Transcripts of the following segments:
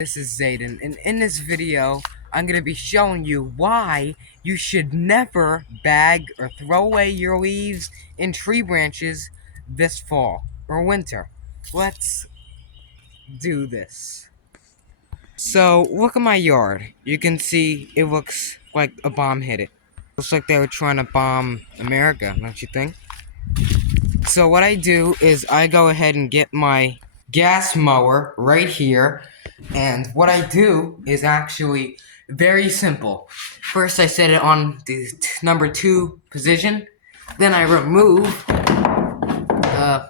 This is Zayden, and in this video, I'm going to be showing you why you should never bag or throw away your leaves in tree branches this fall or winter. Let's do this. So, look at my yard. You can see it looks like a bomb hit it. Looks like they were trying to bomb America, don't you think? So what I do is I go ahead and get my gas mower right here, and what I do is actually very simple. First I set it on the number 2 position, then I remove the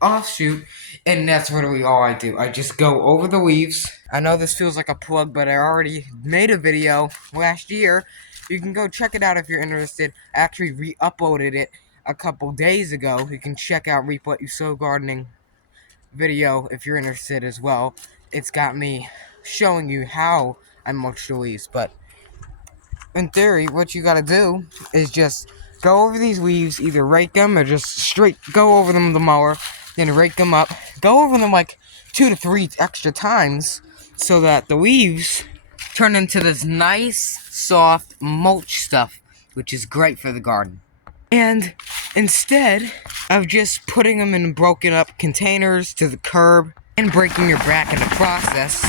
offshoot, and that's literally all I do. I just go over the leaves. I know this feels like a plug, but I already made a video last year. You can go check it out if you're interested. I actually re-uploaded it a couple days ago. You can check out Reap What You Sow Gardening video if you're interested as well. It's got me showing you how I mulch the leaves, but in theory, what you gotta do is just go over these leaves, either rake them or just straight go over them with the mower, then rake them up, go over them like 2 to 3 extra times so that the leaves turn into this nice, soft mulch stuff, which is great for the garden. And instead of just putting them in broken up containers to the curb and breaking your back in the process,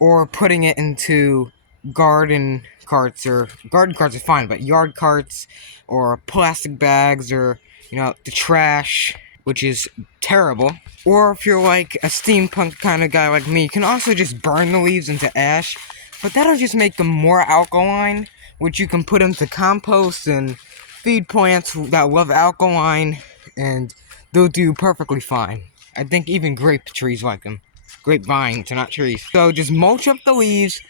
or putting it into garden carts are fine, but yard carts or plastic bags or, the trash, which is terrible. Or if you're like a steampunk kind of guy like me, you can also just burn the leaves into ash, but that'll just make them more alkaline, which you can put into compost and feed plants that love alkaline, and they'll do perfectly fine. I think even grape trees like them. Grapevines are not trees. So just mulch up the leaves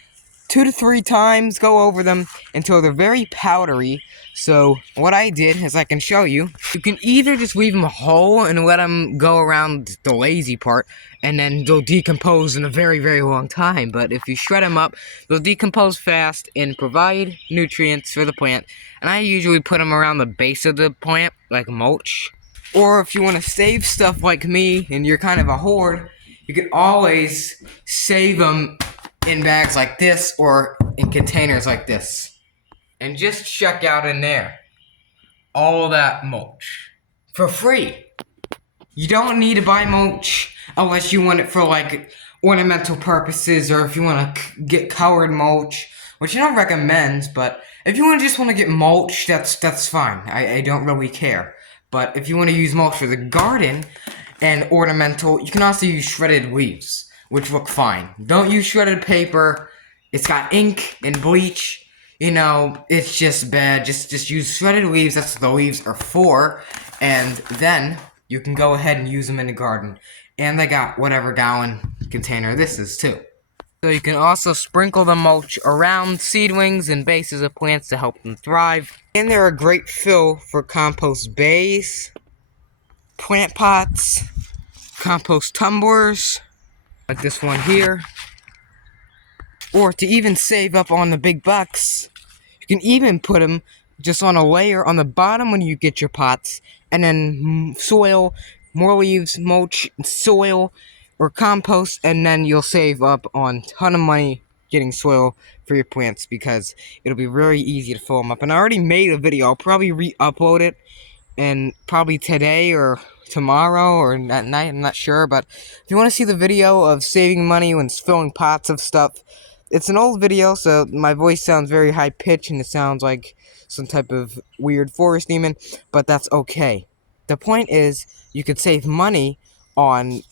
2 to 3 times, go over them until they're very powdery. So what I did is I can show you. You can either just leave them whole and let them go around the lazy part, and then they'll decompose in a very, very long time. But if you shred them up, they'll decompose fast and provide nutrients for the plant. And I usually put them around the base of the plant, like mulch. Or if you want to save stuff like me and you're kind of a hoard, you can always save them in bags like this or in containers like this. And just check out in there all that mulch for free. You don't need to buy mulch unless you want it for like ornamental purposes, or if you want to get colored mulch, which I don't recommend, but if you just want to get mulch, that's fine. I don't really care. But if you want to use mulch for the garden and ornamental, you can also use shredded leaves, which look fine. Don't use shredded paper. It's got ink and bleach. It's just bad. Just use shredded leaves. That's what the leaves are for. And then you can go ahead and use them in the garden. And they got whatever gallon container this is too. So you can also sprinkle the mulch around seedlings and bases of plants to help them thrive. And they're a great fill for compost bays, plant pots, compost tumblers, like this one here. Or to even save up on the big bucks, you can even put them just on a layer on the bottom when you get your pots, and then soil, more leaves, mulch, soil, or compost, and then you'll save up on a ton of money getting soil for your plants, because it'll be very easy to fill them up. And I already made a video. I'll probably re-upload it, and probably today or tomorrow or at night, I'm not sure. But if you want to see the video of saving money when filling pots of stuff, it's an old video, so my voice sounds very high-pitched and it sounds like some type of weird forest demon, but that's okay. The point is, you could save money on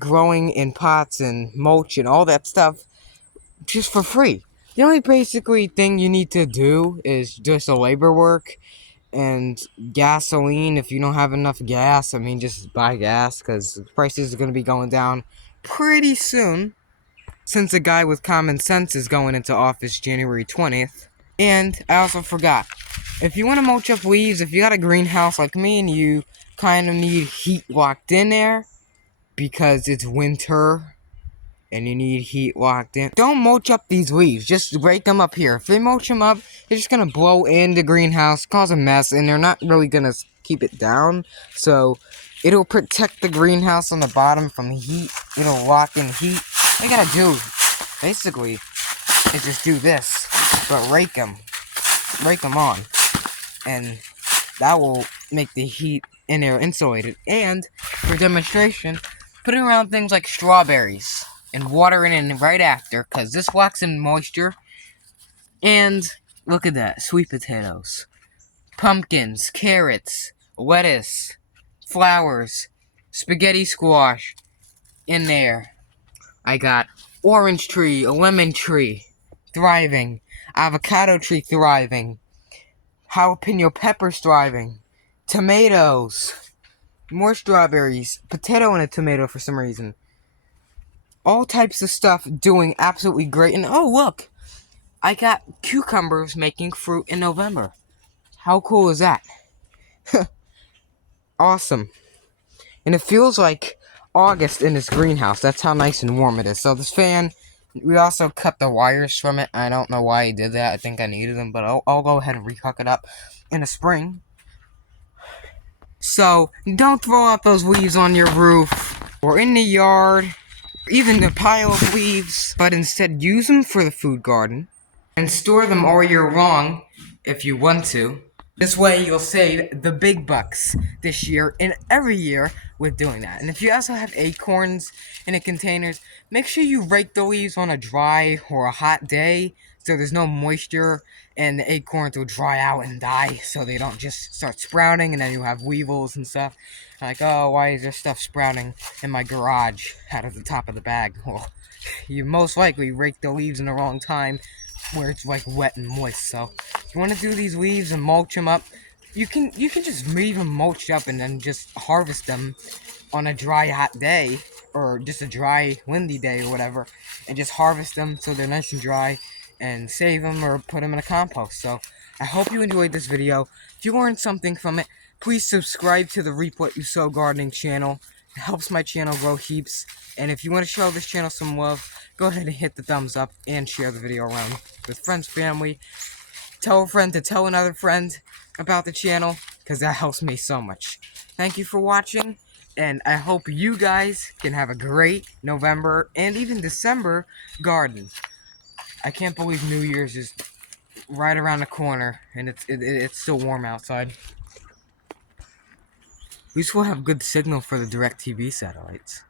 growing in pots and mulch and all that stuff just for free. The only basically thing you need to do is just a labor work and gasoline. If you don't have enough gas, just buy gas, because the prices are going to be going down pretty soon, since a guy with common sense is going into office January 20th. And I also forgot, if you want to mulch up leaves, if you got a greenhouse like me and you kind of need heat locked in there because it's winter and you need heat locked in. Don't mulch up these leaves, just rake them up here. If they mulch them up, they're just gonna blow in the greenhouse, cause a mess, and they're not really gonna keep it down. So it'll protect the greenhouse on the bottom from heat. It'll lock in heat. All you gotta do, basically, is just do this, but rake them on, and that will make the heat in there insulated. And for demonstration, put it around things like strawberries and water it in right after, because this locks in moisture. And look at that, sweet potatoes, pumpkins, carrots, lettuce, flowers, spaghetti squash in there. I got orange tree, a lemon tree, thriving, avocado tree thriving, jalapeno peppers thriving, tomatoes, more strawberries, potato and a tomato for some reason. All types of stuff doing absolutely great. And oh look, I got cucumbers making fruit in November. How cool is that? Awesome. And it feels like August in this greenhouse. That's how nice and warm it is. So this fan, we also cut the wires from it. I don't know why I did that. I think I needed them, but I'll go ahead and rehook it up in the spring. So don't throw out those leaves on your roof or in the yard, even a pile of leaves, but instead use them for the food garden and store them all year long if you want to. This way you'll save the big bucks this year and every year with doing that. And if you also have acorns in the containers, make sure you rake the leaves on a dry or a hot day so there's no moisture and the acorns will dry out and die so they don't just start sprouting and then you have weevils and stuff. Like, oh, why is there stuff sprouting in my garage out of the top of the bag? Well, you most likely raked the leaves in the wrong time where it's like wet and moist. So if you want to do these leaves and mulch them up, you can just leave them mulched up and then just harvest them on a dry hot day or just a dry windy day or whatever, and just harvest them so they're nice and dry and save them or put them in a compost. So I hope you enjoyed this video. If you learned something from it, please subscribe to the Reap What You Sow gardening channel. It helps my channel grow heaps. And if you want to show this channel some love, go ahead and hit the thumbs up and share the video around with friends, family. Tell a friend to tell another friend about the channel, because that helps me so much. Thank you for watching, and I hope you guys can have a great November and even December garden. I can't believe New Year's is right around the corner, and it's still warm outside. We still have good signal for the DirecTV satellites.